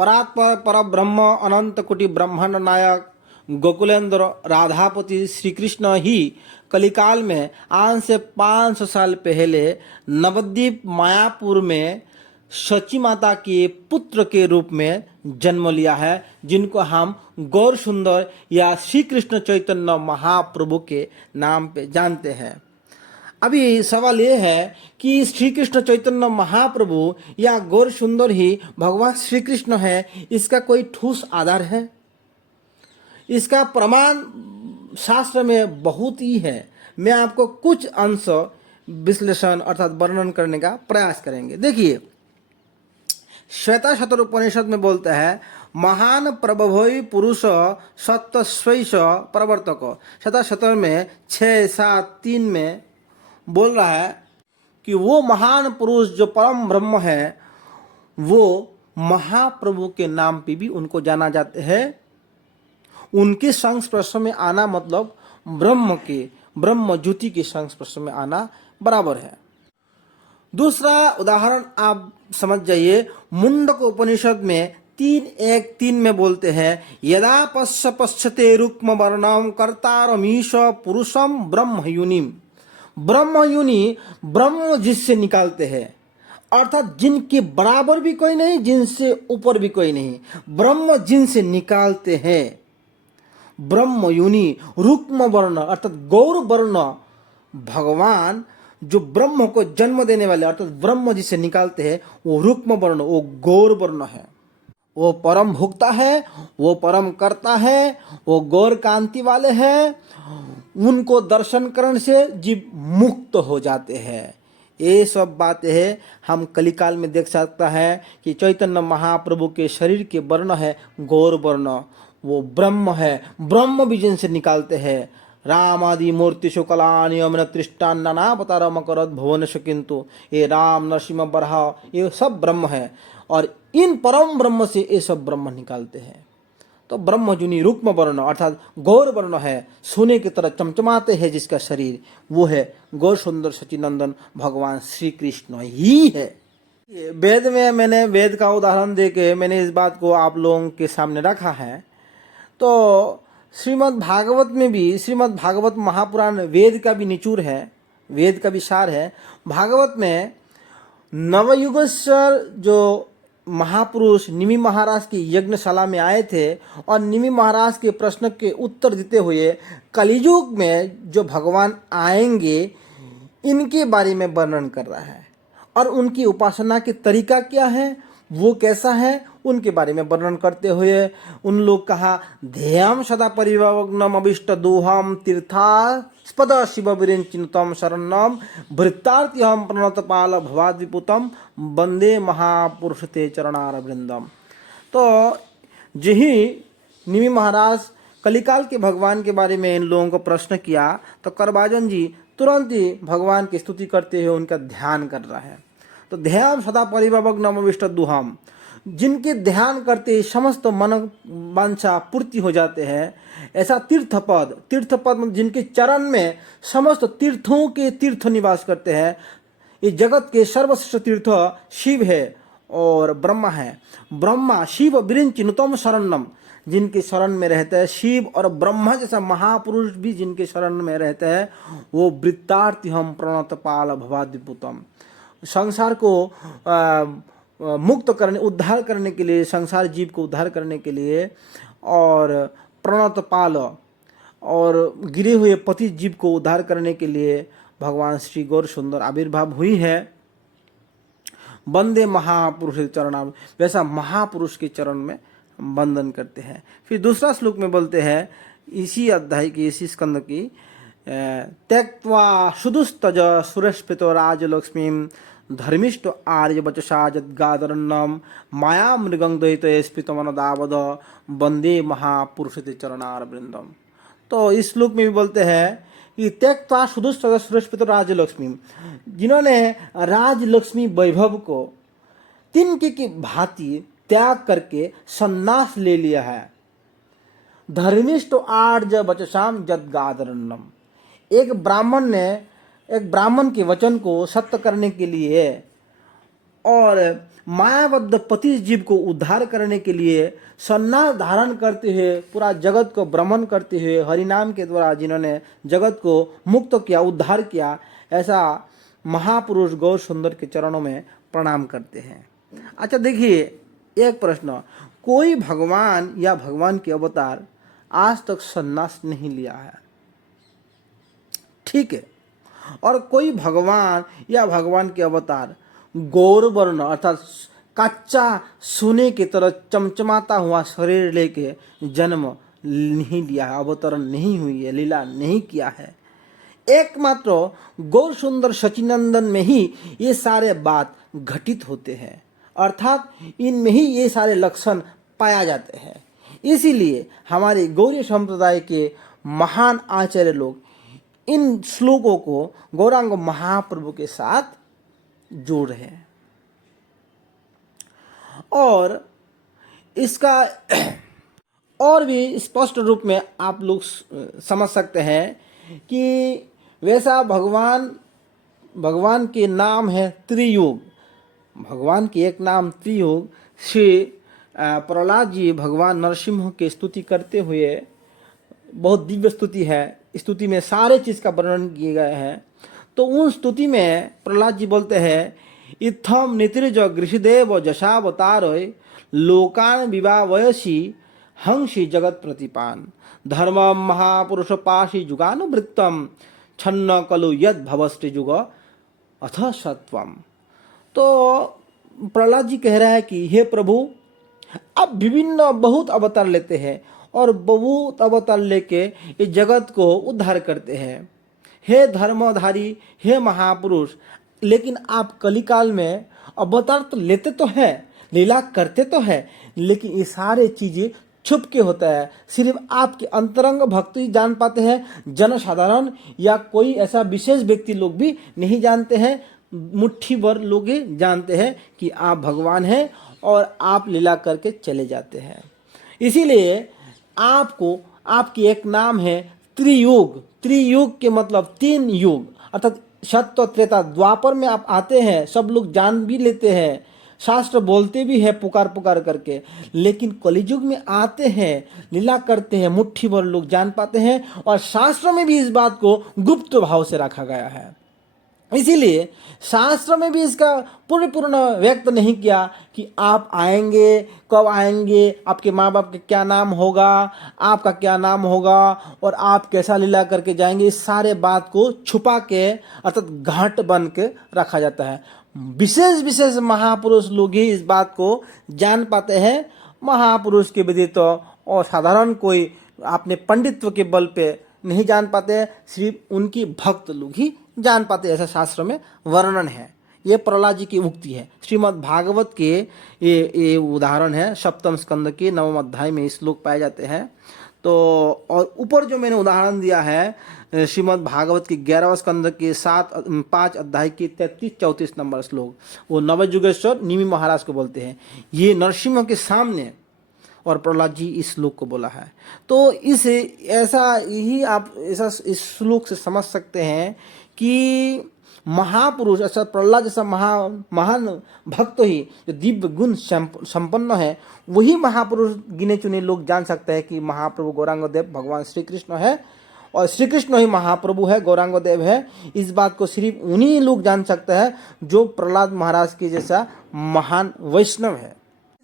परात्पर परब्रह्म अनंत कोटि ब्रह्मांड नायक गोकुलेंद्र राधापति श्री कृष्ण ही कलिकाल में आज से 500 साल पहले नवद्वीप मायापुर में सची माता के पुत्र के रूप में जन्म लिया है, जिनको हम गौर सुंदर या श्री कृष्ण चैतन्य महाप्रभु के नाम पे जानते हैं। अभी सवाल ये है कि श्री कृष्ण चैतन्य महाप्रभु या गौर सुंदर ही भगवान श्री कृष्ण है, इसका कोई ठोस आधार है? इसका प्रमाण शास्त्र में बहुत ही है। मैं आपको कुछ अंश विश्लेषण अर्थात वर्णन करने का प्रयास करेंगे। देखिए, श्वेता शतर उपनिषद में बोलता है, महान प्रभवोई पुरुष सत्य स्वैश प्रवर्तक। श्वेता शतर में 6-7-3 में बोल रहा है कि वो महान पुरुष जो परम ब्रह्म है, वो महाप्रभु के नाम पे भी उनको जाना जाता है। उनके संस्पर्श में आना मतलब ब्रह्म ज्योति के संस्पर्श में आना बराबर है। दूसरा उदाहरण आप समझ जाइए, मुंडक उपनिषद में 3:1-3 में बोलते हैं, यदा पश्यते रुक्म वर्णम कर्तारमीश पुरुषम ब्रह्म युनिम। ब्रह्म युनि ब्रह्म जिससे निकालते हैं, अर्थात जिनके बराबर भी कोई नहीं, जिनसे ऊपर भी कोई नहीं, ब्रह्म जिनसे निकालते हैं। ब्रह्म युनि रुक्म वर्ण अर्थात गौर वर्ण, भगवान जो ब्रह्म को जन्म देने वाले अर्थात ब्रह्म जिसे निकालते हैं, वो रुक्म वर्ण, वो गौर वर्ण है। वो परम भोक्ता है, वो परम कर्ता है, वो गौर कांति वाले हैं। उनको दर्शन करने से जीव मुक्त हो जाते हैं। ये सब बातें हैं हम कलिकाल में देख सकता है कि चैतन्य महाप्रभु के शरीर के वर्ण है गौर वर्ण, वो ब्रह्म है। ब्रह्म भी जिनसे निकालते हैं। राम आदि मूर्ति शुक्लानि अमृत तृष्टान नानावतारम करत भुवनेश, किंतु ये राम नरसिंह बरहा ये सब ब्रह्म है, और इन परम ब्रह्म से ये सब ब्रह्म निकालते हैं। तो ब्रह्म जुनी रुक्म वर्ण अर्थात गौर वर्ण है, सोने की तरह चमचमाते हैं जिसका शरीर, वो है गौर सुंदर सचिनंदन भगवान श्री कृष्ण ही है। वेद में मैंने वेद का उदाहरण देके मैंने इस बात को आप लोगों के सामने रखा है। तो श्रीमद् भागवत में भी, श्रीमद् भागवत महापुराण वेद का भी निचूर है, वेद का भी सार है। भागवत में नवयुगेश्वर जो महापुरुष निमि महाराज की यज्ञशाला में आए थे और निमि महाराज के प्रश्न के उत्तर देते हुए कलियुग में जो भगवान आएंगे इनके बारे में वर्णन कर रहा है, और उनकी उपासना के तरीका क्या है, वो कैसा है, उनके बारे में वर्णन करते हुए उन लोग कहा, ध्येयम सदा परिवग्नम अभिष्ट दोहम तीर्थास्पद शिव विरिंचितम शरणम भृत्तार्त्यहम प्रणतपाल भवाद्विपुतम वंदे महापुरुष ते चरणार वृंदम। तो यही निमि महाराज कलिकाल के भगवान के बारे में इन लोगों को प्रश्न किया तो करबाजन जी तुरंत ही भगवान की स्तुति करते हुए उनका ध्यान कर रहा है। तो ध्यान सदा परिवग्नम अभिष्ट दुहम, जिनके ध्यान करते समस्त मन वांछा पूर्ति हो जाते हैं, ऐसा तीर्थपद मतलब जिनके चरण में समस्त तीर्थों के तीर्थ निवास करते हैं। इस जगत के सर्वश्रेष्ठ तीर्थ शिव है और ब्रह्मा है। ब्रह्मा शिव विरिंचिनुतम शरणम, जिनके शरण में रहते हैं शिव, और ब्रह्मा जैसा महापुरुष भी जिनके शरण में रहते हैं, वो वृत्तार्थिहम प्रणतपाल भवाद्विपुतम। संसार को मुक्त करने, उद्धार करने के लिए, संसार जीव को उद्धार करने के लिए, और प्रणतपाल और गिरे हुए पति जीव को उद्धार करने के लिए भगवान श्री गौर सुंदर आविर्भाव हुई है। वंदे महापुरुष चरणाम, वैसा महापुरुष के चरण में वंदन करते हैं। फिर दूसरा श्लोक में बोलते हैं इसी अध्याय की, इसी स्कंद की, त्यक्त्वा सुदुस्तज सुरस्पितो राजलक्ष्मीम धर्मिष्ठ आर्य वचसा जद्गादरन्नम माया मृगं द्वैते स्फीतमनदावद वंदे महापुरुष ते चरणार वृंदम। तो इस श्लोक में भी बोलते हैं कि त्यक्त्वा सुदुस्तज सुरस्पितो राजलक्ष्मी, जिन्होंने राजलक्ष्मी वैभव को तिनके की भांति त्याग करके सन्यास ले लिया है। धर्मिष्ठ आर्य वचसाम जद्गादरन्नम, एक ब्राह्मण के वचन को सत्य करने के लिए और मायाबद्ध पति जीव को उद्धार करने के लिए सन्यास धारण करते हुए पूरा जगत को भ्रमण करते हुए हरिनाम के द्वारा जिन्होंने जगत को मुक्त किया, उद्धार किया, ऐसा महापुरुष गौर सुंदर के चरणों में प्रणाम करते हैं। अच्छा देखिए, एक प्रश्न, कोई भगवान या भगवान के अवतार आज तक सन्यास नहीं लिया है, ठीक है, और कोई भगवान या भगवान के अवतार गौर वर्ण अर्थात कच्चा सोने की तरह चमचमाता हुआ शरीर लेके जन्म नहीं लिया है, अवतरण नहीं हुई है, लीला नहीं किया है। एकमात्र गौर सुंदर सचिनंदन में ही ये सारे बात घटित होते हैं, अर्थात इनमें ही ये सारे लक्षण पाया जाते हैं। इसीलिए हमारे गौरी संप्रदाय के महान आचार्य लोग इन श्लोकों को गौरांग महाप्रभु के साथ जोड़ रहे हैं। और इसका और भी स्पष्ट रूप में आप लोग समझ सकते हैं कि वैसा भगवान के नाम है त्रियुग। भगवान के एक नाम त्रियुग। श्री प्रहलाद जी भगवान नरसिंह की स्तुति करते हुए, बहुत दिव्य स्तुति है, स्तुति में सारे चीज का वर्णन किए गए हैं। तो उन स्तुति में प्रहलाद जी बोलते हैं, इत्थम नितिर्ज गृषदेव जशावतार लोकान विवावयसी हंसी जगत प्रतिपान धर्म महापुरुष पाशी जुगानुवृत्तम छन्न कलु यद भवस्ति जुग अथ सत्वम। तो प्रहलाद जी कह रहा है कि हे प्रभु, आप विभिन्न बहुत अवतार लेते हैं और बहुत अवतार लेके इस जगत को उद्धार करते हैं। हे धर्मधारी, हे महापुरुष, लेकिन आप कलिकाल में अवतार तो लेते तो है, लीला करते तो है, लेकिन ये सारे चीजें छुप के होता है। सिर्फ आपके अंतरंग भक्त ही जान पाते हैं, जनसाधारण या कोई ऐसा विशेष व्यक्ति लोग भी नहीं जानते हैं। मुट्ठी भर लोग ही जानते हैं कि आप भगवान हैं और आप लीला करके चले जाते हैं। इसीलिए आपको, आपकी एक नाम है त्रियुग। त्रियुग के मतलब 3 युग, अर्थात सत्य त्रेता द्वापर में आप आते हैं, सब लोग जान भी लेते हैं, शास्त्र बोलते भी है पुकार पुकार करके, लेकिन कलियुग में आते हैं, लीला करते हैं, मुट्ठी भर लोग जान पाते हैं। और शास्त्र में भी इस बात को गुप्त भाव से रखा गया है। इसीलिए शास्त्र में भी इसका पूर्ण व्यक्त नहीं किया कि आप आएंगे, कब आएंगे, आपके माँ बाप का क्या नाम होगा, आपका क्या नाम होगा और आप कैसा लीला करके जाएंगे। इस सारे बात को छुपा के अर्थात घाट बन के रखा जाता है। विशेष महापुरुष लोग ही इस बात को जान पाते हैं। महापुरुष के विदित और साधारण कोई अपने पंडित्व के बल पे नहीं जान पाते, सिर्फ उनकी भक्त लोग ही जान पाते, ऐसा शास्त्र में वर्णन है। ये प्रहलाद जी की उक्ति है। श्रीमद् भागवत के ये उदाहरण है। सप्तम स्कंद के 9वें अध्याय में श्लोक पाए जाते हैं। तो और ऊपर जो मैंने उदाहरण दिया है श्रीमद् भागवत के 11वें स्कंद के 5 अध्याय के 33-34 नंबर श्लोक, वो नवयुगेश्वर निमि महाराज को बोलते हैं। ये नरसिंह के सामने और प्रहलाद जी इस श्लोक को बोला है। तो इस श्लोक से समझ सकते हैं कि महापुरुष, ऐसा प्रहलाद जैसा महान भक्त ही जो दिव्य गुण संपन्न है, वही महापुरुष गिने चुने लोग जान सकते हैं कि महाप्रभु गौरांग देव भगवान श्री कृष्ण है और श्री कृष्ण ही महाप्रभु है, गौरांग देव है। इस बात को सिर्फ उन्हीं लोग जान सकते हैं जो प्रहलाद महाराज के जैसा महान वैष्णव है।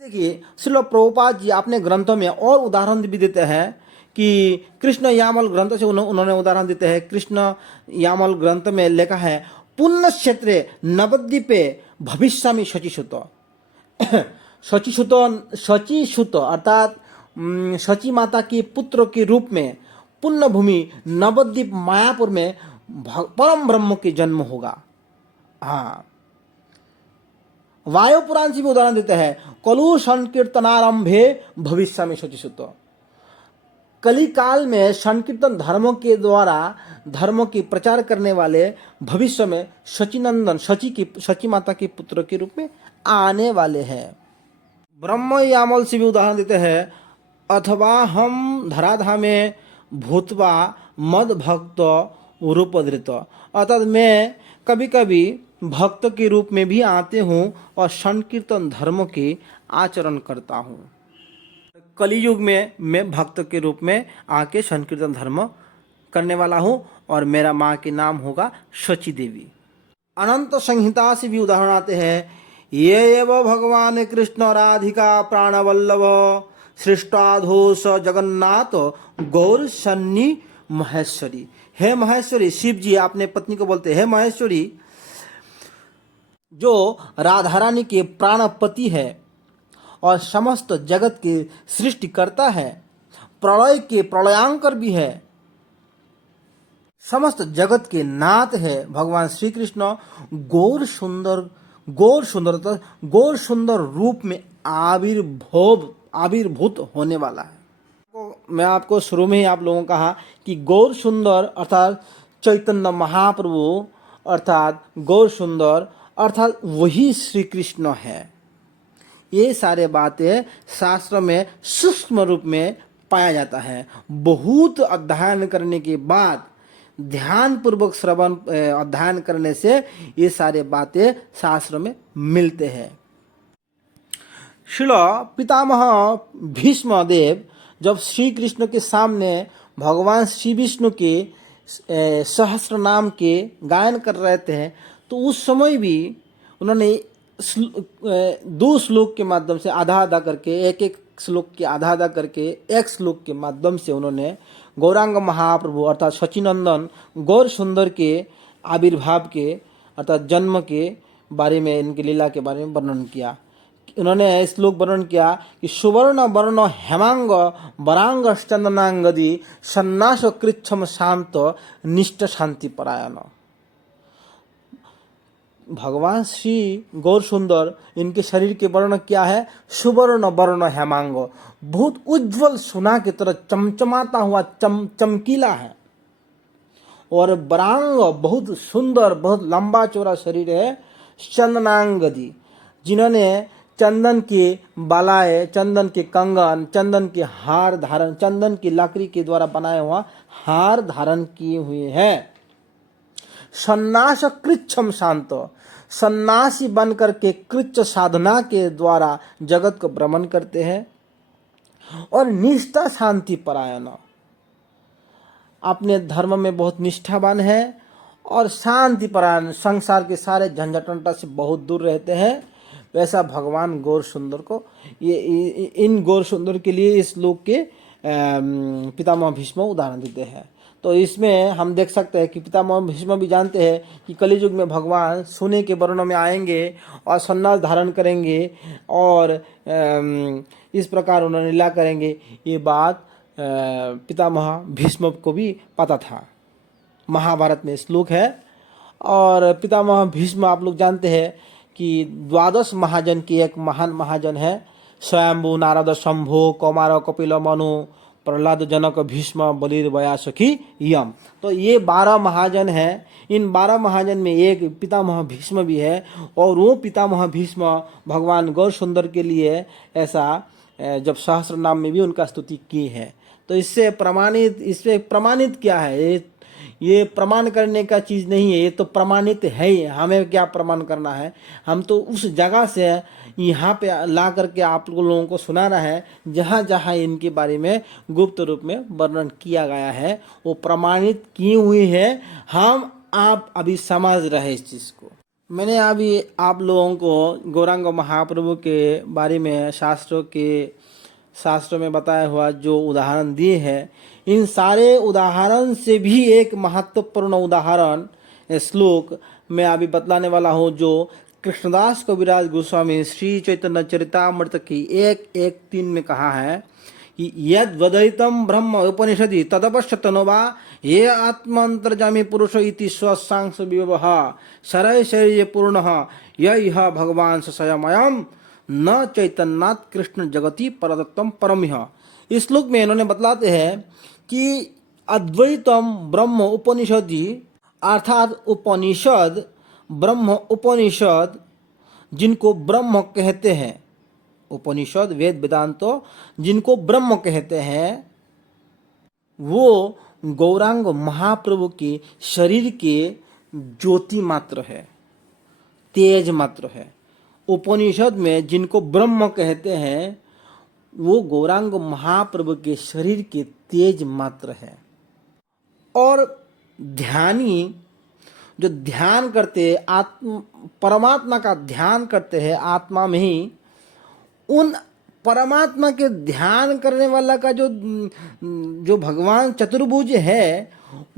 देखिए, श्रील प्रभुपाद जी अपने ग्रंथों में और उदाहरण भी देते हैं कि कृष्ण यामल ग्रंथ से उन्होंने उदाहरण देते हैं। कृष्ण यामल ग्रंथ में लिखा है, पुण्य क्षेत्रे नवद्वीपे भविष्यामि शचीसुत। शचीसुत अर्थात शची माता के पुत्र के रूप में पुण्य भूमि नवद्वीप मायापुर में परम ब्रह्म के जन्म होगा। हाँ, वायु पुराण से भी उदाहरण देते हैं, कलु संकीर्तनारंभे भविष्यामि शचीसुत। कलिकाल में संकीर्तन धर्मों के द्वारा धर्मों की प्रचार करने वाले भविष्य में शचीनंदन, शची माता के पुत्र के रूप में आने वाले हैं। ब्रह्म यामल से भी उदाहरण देते हैं, अथवा हम धराधामे भूतवा मद भक्त रूपधृत। अर्थात मैं कभी कभी भक्त के रूप में भी आते हूँ और संकीर्तन धर्म के आचरण करता हूँ। कलियुग में मैं भक्त के रूप में आके संकीर्तन धर्म करने वाला हूँ और मेरा माँ के नाम होगा शची देवी। अनंत संहिता से भी उदाहरण आते हैं। ये एव भगवान कृष्ण राधिका प्राणवल्लभ सृष्टाधोष जगन्नाथ गौर सन्नी महेश्वरी। हे महेश्वरी, शिव जी अपने पत्नी को बोलते हैं, हे महेश्वरी, जो राधा रानी के प्राणपति है और समस्त जगत के सृष्टि करता है, प्रलय के प्रलयांकर भी है, समस्त जगत के नाथ है भगवान श्री कृष्ण, गौर सुंदर रूप में आविर्भूत होने वाला है। मैं आपको शुरू में ही आप लोगों को कहा कि गौर सुंदर अर्थात चैतन्य महाप्रभु अर्थात गौर सुंदर अर्थात वही श्री कृष्ण है। ये सारे बातें शास्त्र में सूक्ष्म रूप में पाया जाता है। बहुत अध्ययन करने के बाद, ध्यान पूर्वक श्रवण अध्ययन करने से ये सारे बातें शास्त्र में मिलते हैं। श्रील पितामह भीष्म देव जब श्री कृष्ण के सामने भगवान श्री विष्णु के सहस्त्र नाम के गायन कर रहे थे, तो उस समय भी उन्होंने 2 श्लोक के माध्यम से आधा आधा करके, एक श्लोक के आधा आधा करके एक श्लोक के माध्यम से उन्होंने गौरांग महाप्रभु अर्थात सचिनंदन गौर सुंदर के आविर्भाव के अर्थात जन्म के बारे में, इनकी लीला के बारे में वर्णन किया। उन्होंने श्लोक वर्णन किया कि सुवर्ण वर्ण हेमांग वरांग चंदनांगदी सन्नास कृच्छम शांत निष्ठ शांति परायण। भगवान श्री गौर सुंदर, इनके शरीर के वर्ण क्या है? सुवर्ण वर्ण हेमांग, बहुत उज्जवल सोना की तरह चमचमाता हुआ चमकीला है। और वरांग, बहुत सुंदर, बहुत लंबा चौड़ा शरीर है। चंदनांगदी, जिन्होंने चंदन के बालाए, चंदन के कंगन, चंदन के हार धारण, चंदन की लकड़ी के द्वारा बनाया हुआ हार धारण किए हुए हैं। सन्नास कृच्छम शांत, सन्यासी बन करके कृच्छ साधना के द्वारा जगत को भ्रमण करते हैं। और निष्ठा शांति परायण, अपने धर्म में बहुत निष्ठावान है और शांति परायण, संसार के सारे झंझटंटा से बहुत दूर रहते हैं। वैसा भगवान गौर सुंदर को, ये इन गौर सुंदर के लिए इस लोक के पितामह भीष्म उदाहरण देते हैं। तो इसमें हम देख सकते हैं कि पितामह भीष्म भी जानते हैं कि कलियुग में भगवान सोने के वर्णों में आएंगे और सन्यास धारण करेंगे और इस प्रकार उन्होंने लीला करेंगे। ये बात पितामह भीष्म को भी पता था। महाभारत में श्लोक है। और पितामह भीष्म आप लोग जानते हैं कि 12 महाजन की एक महान महाजन है। स्वयंभू, नारद, शंभु, कौमार, कपिल, मनु, प्रहलाद, जनक, भीष्म, बलिर, व्यासखी, यम। तो ये 12 महाजन हैं। इन 12 महाजन में एक पितामह भीष्म भी है। और वो पितामह भीष्म भगवान गौर सुंदर के लिए ऐसा जब सहस्त्र नाम में भी उनका स्तुति की है। तो इससे प्रमाणित क्या है? ये प्रमाण करने का चीज़ नहीं है, ये तो प्रमाणित है ही। हमें क्या प्रमाण करना है? हम तो उस जगह से यहाँ पे ला करके आप लोगों को सुनाना है जहाँ जहाँ इनके बारे में गुप्त रूप में वर्णन किया गया है, वो प्रमाणित की हुई है। हम आप अभी समझ रहे इस चीज़ को। मैंने अभी आप लोगों को गौरांग महाप्रभु के बारे में शास्त्रों में बताया हुआ जो उदाहरण दिए हैं, इन सारे उदाहरण से भी एक महत्वपूर्ण उदाहरण श्लोक मैं अभी बतलाने वाला हूँ, जो कृष्णदास कविराज गोस्वामी श्री चैतन्य चरितामृत की 1:1-3 में कहा है कि यद वदितम ब्रह्म उपनिषदि तदपश्यतनो वा ये आत्मांतर्जामी पुरुष इति स्वसांस विवह शरय शरीर पूर्णः यह भगवान स्वयं न चैतन्यात् कृष्ण जगति परदत्तम परमिह। इस श्लोक में इन्होंने बतलाते हैं कि अद्वैतम ब्रह्म उपनिषदि अर्थात उपनिषद, ब्रह्म उपनिषद जिनको ब्रह्म कहते हैं, उपनिषद वेद वेदांतो जिनको ब्रह्म कहते हैं, वो गौरांग महाप्रभु के शरीर के ज्योति मात्र है। तेज मात्र है। उपनिषद में जिनको ब्रह्म कहते हैं वो गौरांग महाप्रभु के शरीर के तेज मात्र है। और ध्यानी जो ध्यान करते हैं परमात्मा का ध्यान करते हैं आत्मा में ही, उन परमात्मा के ध्यान करने वाला का जो भगवान चतुर्भुज है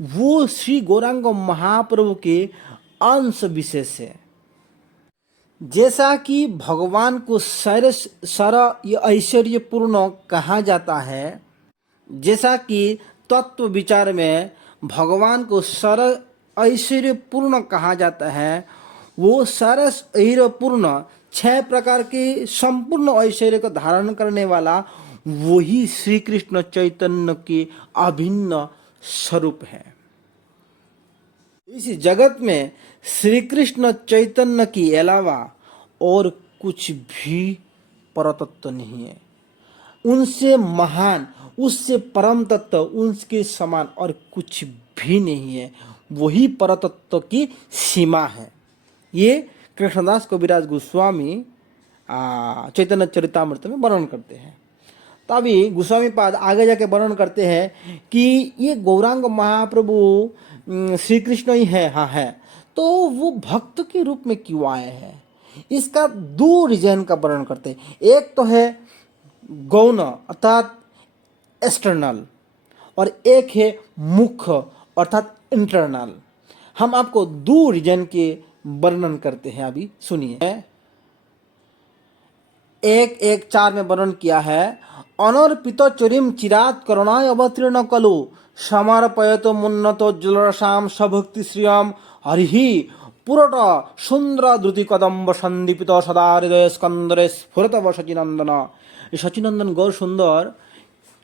वो श्री गौरांग महाप्रभु के अंश विशेष है। जैसा कि भगवान को सर ऐश्वर्यपूर्ण कहा जाता है, जैसा कि तत्व विचार में भगवान को सर ऐश्वर्यपूर्ण कहा जाता है, वो सरस ऐश्वर्यपूर्ण 6 प्रकार के संपूर्ण ऐश्वर्य को धारण करने वाला वही श्री कृष्ण चैतन्य के अभिन्न स्वरूप है। इस जगत में श्री कृष्ण चैतन्य के अलावा और कुछ भी परतत्व नहीं है। उनसे महान, उससे परम तत्व, उनके समान और कुछ भी नहीं है। वही परतत्व की सीमा है। ये कृष्णदास कविराज गोस्वामी चैतन्य चरितामृत में वर्णन करते हैं। तो अभी गोस्वामी पाद आगे जाके वर्णन करते हैं कि ये गौरांग महाप्रभु श्री कृष्ण ही है। हाँ है, तो वो भक्त के रूप में क्यों आए हैं, इसका 2 रीजन का वर्णन करते हैं। एक तो है गौण अर्थात एक्सटर्नल, और एक है मुख्य अर्थात इंटरनल। हम आपको 2 रीजन के वर्णन करते हैं। अभी सुनिए। 1:4 में वर्णन किया है, अनर्पित चरिम चिरात करुणाय अवतीर्ण कलु समर्पयत मुन्नतो जलरसाम सभक्ति श्रियम हरिहि पुरट सुंदर द्रुति कदम्ब संदीपित सदा हृदय स्कंदरे स्फुरत व सचिनंदन। सचिनंदन गौर सुंदर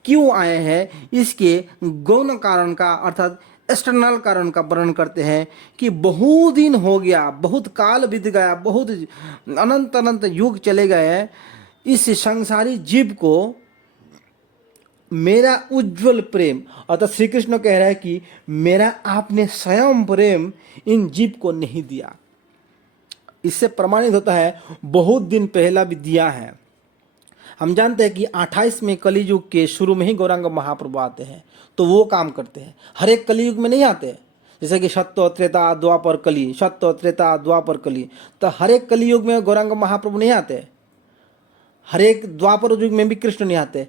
क्यों आए हैं, इसके गौण कारण का अर्थात एक्सटर्नल कारण का वर्णन करते हैं कि बहुत दिन हो गया, बहुत काल बीत गया, बहुत अनंत अनंत युग चले गए, इस संसारी जीव को मेरा उज्जवल प्रेम अर्थात श्री कृष्ण कह रहा है कि मेरा आपने स्वयं प्रेम इन जीव को नहीं दिया। इससे प्रमाणित होता है बहुत दिन पहला भी दिया है। हम जानते हैं कि 28वें कलियुग के शुरू में ही गौरांग महाप्रभु आते हैं, तो वो काम करते हैं। हर एक कलियुग में नहीं आते, जैसे कि सत्य त्रेता द्वापर कली, सत्य त्रेता द्वापर कली, तो हर एक कलियुग में गौरांग महाप्रभु नहीं आते। हर एक द्वापर युग में भी कृष्ण नहीं आते।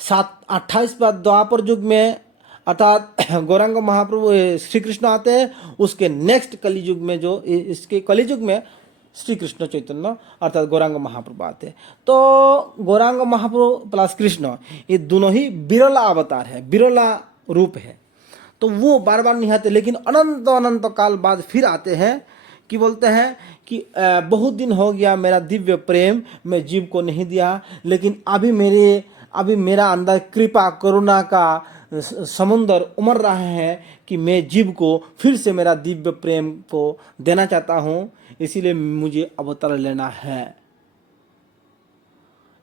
28 बार द्वापर युग में अर्थात गौरांग महाप्रभु श्री कृष्ण आते हैं। उसके नेक्स्ट कलियुग में जो इसके कलियुग में श्री कृष्ण चैतन्य अर्थात गौरांग महाप्रभु आते हैं। तो गौरांग महाप्रभु प्लस कृष्ण ये दोनों ही बिरला अवतार है, बिरला रूप है। तो वो बार बार नहीं आते, लेकिन अनंत अनंत काल बाद फिर आते हैं कि बोलते हैं कि बहुत दिन हो गया मेरा दिव्य प्रेम मैं जीव को नहीं दिया, लेकिन अभी मेरा अंदर कृपा करुणा का समुंदर उमड़ रहा है कि मैं जीव को फिर से मेरा दिव्य प्रेम को देना चाहता हूँ, इसीलिए मुझे अवतार लेना है।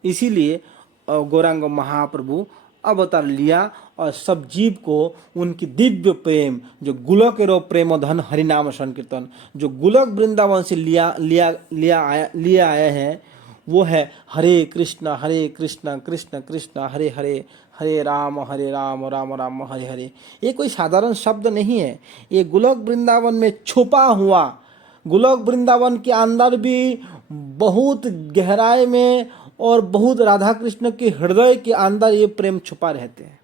इसीलिए गौरांग महाप्रभु अवतार लिया और सब जीव को उनकी दिव्य प्रेम जो गुलक रो प्रेम धन हरिनाम संकीर्तन जो गुलक वृंदावन से लिया आए हैं वो है हरे कृष्ण कृष्ण कृष्ण हरे हरे, हरे राम राम राम हरे हरे। ये कोई साधारण शब्द नहीं है, ये गोलोक वृंदावन में छुपा हुआ, गोलोक वृंदावन के अंदर भी बहुत गहराई में और बहुत राधा कृष्ण के हृदय के अंदर ये प्रेम छुपा रहते हैं।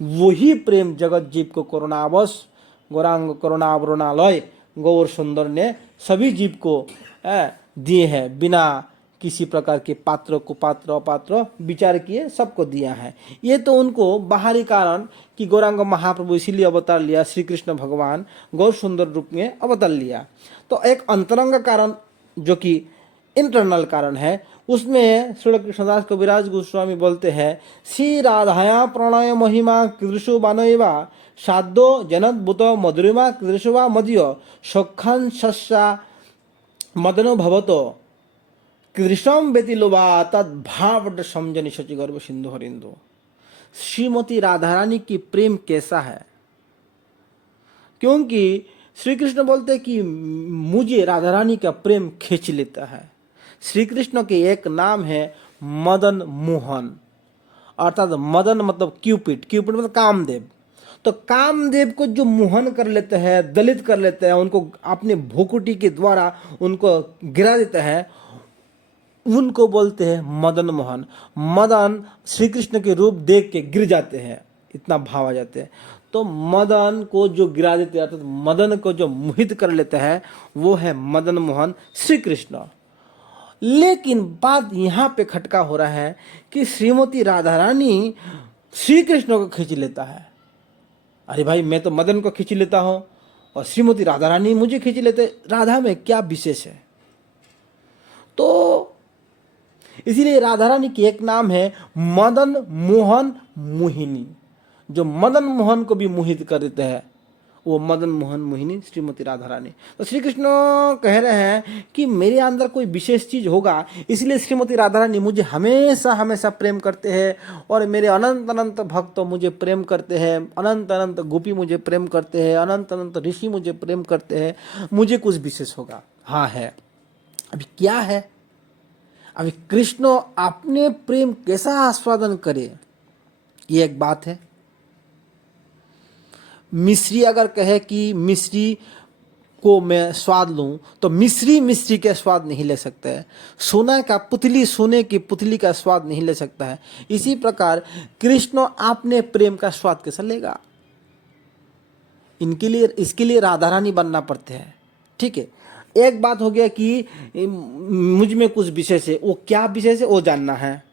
वही प्रेम जगत जीव को करुणावश गौरांग करुणावरुणालय गौर सुंदर ने सभी जीव को दिए हैं, बिना किसी प्रकार के पात्र को पात्र अपात्र विचार किए सबको दिया है। ये तो उनको बाहरी कारण कि गौरांग महाप्रभु इसीलिए अवतार लिया, श्री कृष्ण भगवान गौर सुंदर रूप में अवतार लिया। तो एक अंतरंग कारण जो कि इंटरनल कारण है, उसमें श्री कृष्णदास कविराज गोस्वामी बोलते हैं, श्री राधाया प्रणय महिमा कीदृशो बानयवा साधो जनद्भुत मधुरिमा कीदृशो वा मदीय सखान सस्या मदनो भवतो कृष्णम व्यतिलोवा तद्भाव समझनी शचि गर्भ सिंधु हरिंदु। श्रीमती राधा रानी की प्रेम कैसा है, क्योंकि श्री कृष्ण बोलते हैं कि मुझे राधा रानी का प्रेम खींच लेता है। श्री कृष्ण के एक नाम है मदन मोहन, अर्थात मदन मतलब क्यूपिड, क्यूपिड मतलब कामदेव। तो कामदेव को जो मोहन कर लेते हैं, दलित कर लेते हैं, उनको अपने भूकुटी के द्वारा उनको गिरा देते हैं, उनको बोलते हैं मदन मोहन। मदन श्री कृष्ण के रूप देख के गिर जाते हैं, इतना भाव आ जाते हैं। तो मदन को जो गिरा देते हैं, तो मदन को जो मोहित कर लेते हैं, वो है मदन मोहन श्री कृष्ण। लेकिन बात यहाँ पे खटका हो रहा है कि श्रीमती राधा रानी श्री कृष्ण को खींच लेता है। अरे भाई, मैं तो मदन को खींच लेता हूँ और श्रीमती राधा रानी मुझे खींच लेते, राधा में क्या विशेष है? तो इसीलिए राधा रानी की एक नाम है मदन मोहन मोहिनी। जो मदन मोहन को भी मोहित कर देते हैं, वो मदन मोहन मोहिनी श्रीमती राधा रानी। तो श्री कृष्ण कह रहे हैं कि मेरे अंदर कोई विशेष चीज होगा, इसलिए श्रीमती राधा रानी मुझे हमेशा हमेशा प्रेम करते हैं और मेरे अनंत अनंत भक्त मुझे प्रेम करते हैं, अनंत अनंत गोपी मुझे प्रेम करते हैं, अनंत अनंत ऋषि मुझे प्रेम करते हैं। मुझे कुछ विशेष होगा। हाँ है। अभी क्या है? अभी कृष्ण अपने प्रेम कैसा आस्वादन करे, ये एक बात है। मिश्री अगर कहे कि मिश्री को मैं स्वाद लूं, तो मिश्री मिश्री के स्वाद नहीं ले सकता है। सोना का पुतली सोने की पुतली का स्वाद नहीं ले सकता है। इसी प्रकार कृष्ण अपने प्रेम का स्वाद कैसा लेगा? इसके लिए राधा रानी बनना पड़ते हैं। ठीक है, एक बात हो गया कि मुझ में कुछ विशेष है, वो क्या विशेष है वो जानना है।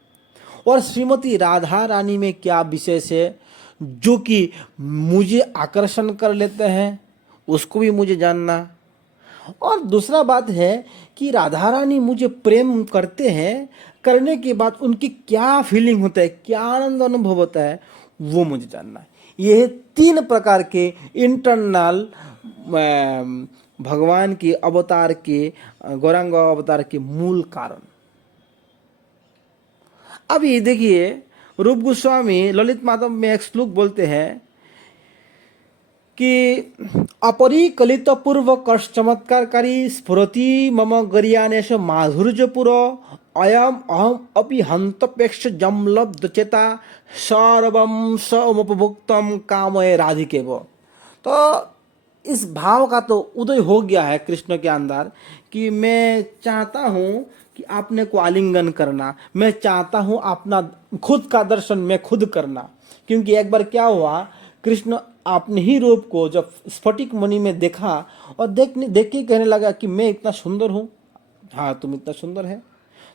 और श्रीमती राधा रानी में क्या विशेष है जो कि मुझे आकर्षण कर लेते हैं, उसको भी मुझे जानना। और दूसरा बात है कि राधा रानी मुझे प्रेम करते हैं, करने के बाद उनकी क्या फीलिंग होता है, क्या आनंद अनुभव होता है, वो मुझे जानना है। ये 3 प्रकार के इंटरनल भगवान के अवतार के, गौरांग अवतार के मूल कारण। अभी देखिए, रूप गोस्वामी ललित माधव में एक श्लोक बोलते हैं कि अपरिकलित पूर्व कष्ट चमत्कारकारी स्फुरति मम गरियानेश माधुर्यपुर अयम अहम अपि हंतपेक्ष जमलब्ध चेता सर्वम समुपभुक्तम कामय राधिकेव। तो इस भाव का तो उदय हो गया है कृष्ण के अंदर कि मैं चाहता हूँ कि अपने को आलिंगन करना, मैं चाहता हूँ अपना खुद का दर्शन मैं खुद करना। क्योंकि एक बार क्या हुआ, कृष्ण अपने ही रूप को जब स्फटिक मणि में देखा और देख के कहने लगा कि मैं इतना सुंदर हूँ। हाँ, तुम इतना सुंदर है,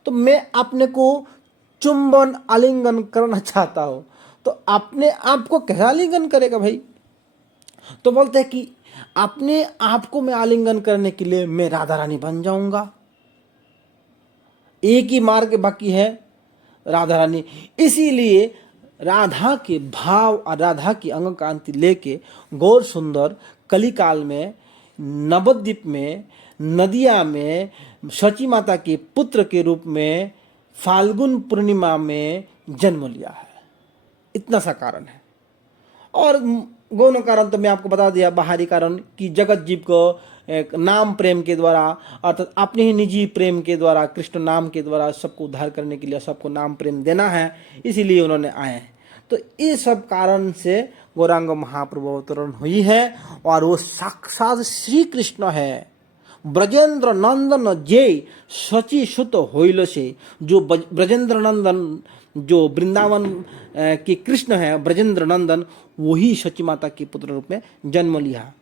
तो मैं अपने को चुंबन आलिंगन करना चाहता हूँ। तो अपने आप को कैसे आलिंगन करेगा भाई? तो बोलते हैं कि अपने आप को मैं आलिंगन करने के लिए मैं राधा रानी बन जाऊंगा। एक ही मार्ग बाकी है, राधा रानी। इसीलिए राधा के भाव और राधा की अंग कांति लेके गौर सुंदर कलिकाल में नवद्वीप में नदिया में शची माता के पुत्र के रूप में फाल्गुन पूर्णिमा में जन्म लिया है। इतना सा कारण है। और गौण कारण तो मैं आपको बता दिया, बाहरी कारण कि जगत जीव को एक नाम प्रेम के द्वारा, अर्थात अपने ही निजी प्रेम के द्वारा, कृष्ण नाम के द्वारा सबको उद्धार करने के लिए सबको नाम प्रेम देना है, इसीलिए उन्होंने आए हैं। तो इस सब कारण से गौरांग महाप्रभु अवतरण हुई है और वो साक्षात श्री कृष्ण है। ब्रजेंद्र नंदन जय शची सुत होइल से, जो ब्रजेंद्र नंदन जो वृंदावन के कृष्ण है, ब्रजेंद्र नंदन, वही शची माता के पुत्र रूप में जन्म लिया।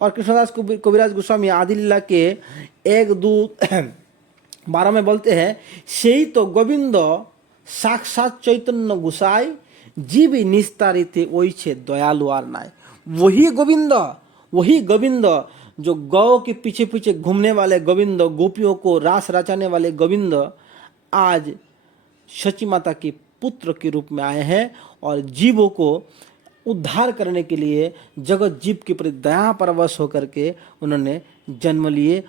और कृष्णदास कविराज गोस्वामी आदि लीला के 1-2-12 में बोलते हैं, सेई तो गोविंद साक्षात चैतन्य गुसाई जीव निस्तारित ओई छे दयालु आर नाय। वही गोविंद जो गौ के पीछे पीछे घूमने वाले गोविंद, गोपियों को रास रचाने वाले गोविंद, आज शची माता के पुत्र के रूप में आए हैं और जीवों को उद्धार करने के लिए जगत जीव के प्रति दया परवश होकर के उन्होंने जन्म लिए।